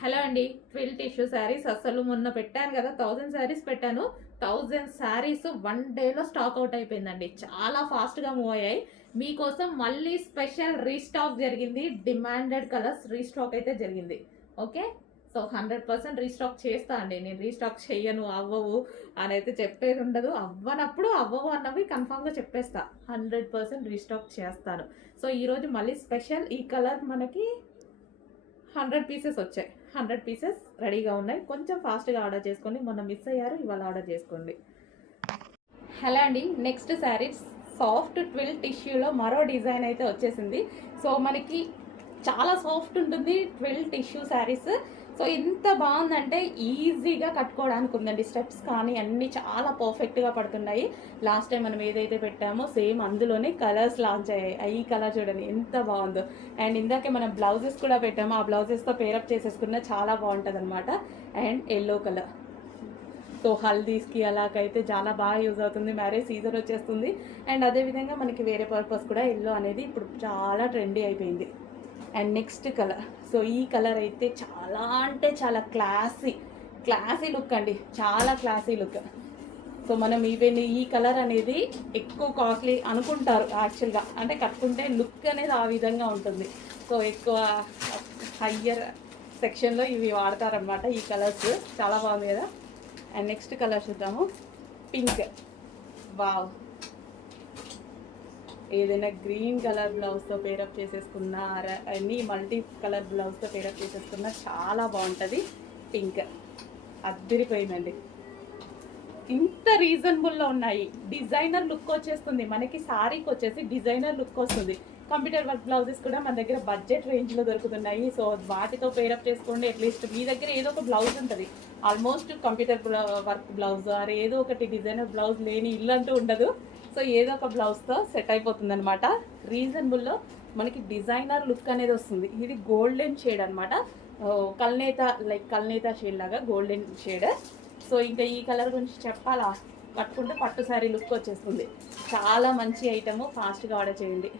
Hello అండి, twill tissue saris అసలు మొన్న పెట్టాను కదా, 1000 శారీస్ పెట్టాను. 1000 శారీస్ 1 డేలో స్టాక్ అవుట్ అయిపోయిందండి. చాలా ఫాస్ట్గా మూవ్ అయ్యాయి. మీకోసం మళ్ళీ స్పెషల్ రీస్టాక్ జరిగింది. డిమాండెడ్ కలర్స్ రీస్టాక్ అయితే జరిగింది. ఓకే, సో 100% రీస్టాక్ చేస్తా అండి. నేను రీస్టాక్ చెయ్యను, అవ్వవు అని అయితే చెప్పేది ఉండదు. అవ్వనప్పుడు అవ్వవు అన్నవి కన్ఫామ్గా చెప్పేస్తా. 100% రీస్టాక్ చేస్తాను. సో ఈరోజు మళ్ళీ స్పెషల్ ఈ కలర్ మనకి 100 పీసెస్ వచ్చాయి. 100 పీసెస్ రెడీగా ఉన్నాయి. కొంచెం ఫాస్ట్గా ఆర్డర్ చేసుకోండి. మొన్న మిస్ అయ్యారు, ఇవాళ ఆర్డర్ చేసుకోండి. హలో అండి, నెక్స్ట్ శారీస్ సాఫ్ట్ ట్విల్ టిష్యూలో మరో డిజైన్ అయితే వచ్చేసింది. సో మనకి చాలా సాఫ్ట్ ఉంటుంది ట్విల్ టిష్యూ శారీస్. సో ఇంత బాగుందంటే ఈజీగా కట్టుకోవడానికి ఉందండి. స్టెప్స్ కానీ అన్నీ చాలా పర్ఫెక్ట్గా పడుతున్నాయి. లాస్ట్ టైం మనం ఏదైతే పెట్టామో సేమ్ అందులోనే కలర్స్ లాంచ్ అయ్యాయి. ఈ కలర్ చూడండి ఎంత బాగుందో. అండ్ ఇందాకే మనం బ్లౌజెస్ కూడా పెట్టాము. ఆ బ్లౌజెస్తో పేరప్ చేసేసుకున్న చాలా బాగుంటుంది అనమాట. అండ్ ఎల్లో కలర్, సో హల్దీస్కి అలాగైతే చాలా బాగా యూజ్ అవుతుంది. మ్యారేజ్ సీజన్ వచ్చేస్తుంది. అండ్ అదేవిధంగా మనకి వేరే పర్పస్ కూడా ఎల్లో అనేది ఇప్పుడు చాలా ట్రెండీ అయిపోయింది. అండ్ నెక్స్ట్ కలర్, సో ఈ కలర్ అయితే చాలా అంటే చాలా క్లాసీ లుక్ అండి. చాలా క్లాసీ లుక్. సో మనం ఈవెన్ ఈ కలర్ అనేది ఎక్కువ కాస్ట్లీ అనుకుంటారు యాక్చువల్గా, అంటే కట్టుకుంటే లుక్ అనేది ఆ విధంగా ఉంటుంది. సో ఎక్కువ హయ్యర్ సెక్షన్లో ఇవి వాడతారనమాట. ఈ కలర్స్ చాలా బాగుంది కదా. అండ్ నెక్స్ట్ కలర్ చూద్దాము, పింక్. వావ్, ఏదైనా గ్రీన్ కలర్ బ్లౌజ్తో పేరప్ చేసేసుకున్న, అన్ని మల్టీ కలర్ బ్లౌజ్తో పేరప్ చేసేసుకున్న చాలా బాగుంటుంది. పింక్ అద్దరిపోయిందండి. ఇంత రీజనబుల్లో ఉన్నాయి. డిజైనర్ లుక్ వచ్చేస్తుంది మనకి. శారీకి వచ్చేసి డిజైనర్ లుక్ వస్తుంది. కంప్యూటర్ వర్క్ బ్లౌజెస్ కూడా మన దగ్గర బడ్జెట్ రేంజ్లో దొరుకుతున్నాయి. సో వాటితో పేరప్ చేసుకోండి. అట్లీస్ట్ మీ దగ్గర ఏదో ఒక బ్లౌజ్ ఉంటుంది. Almost computer work blouse or ఏదో ఒకటి డిజైనర్ బ్లౌజ్ లేని ఇల్లు అంటూ ఉండదు. సో ఏదో ఒక బ్లౌజ్తో సెట్ అయిపోతుంది అనమాట. రీజనబుల్లో మనకి డిజైనర్ లుక్ అనేది వస్తుంది. ఇది గోల్డెన్ షేడ్ అనమాట. కల్నేత షేడ్ లాగా గోల్డెన్ షేడ్. సో ఇంకా ఈ కలర్ గురించి చెప్పాలా, కట్టుకుంటే పట్టు శారీ లుక్ వచ్చేస్తుంది. చాలా మంచి ఐటము. ఫాస్ట్గా ఆర్డర్ చేయండి.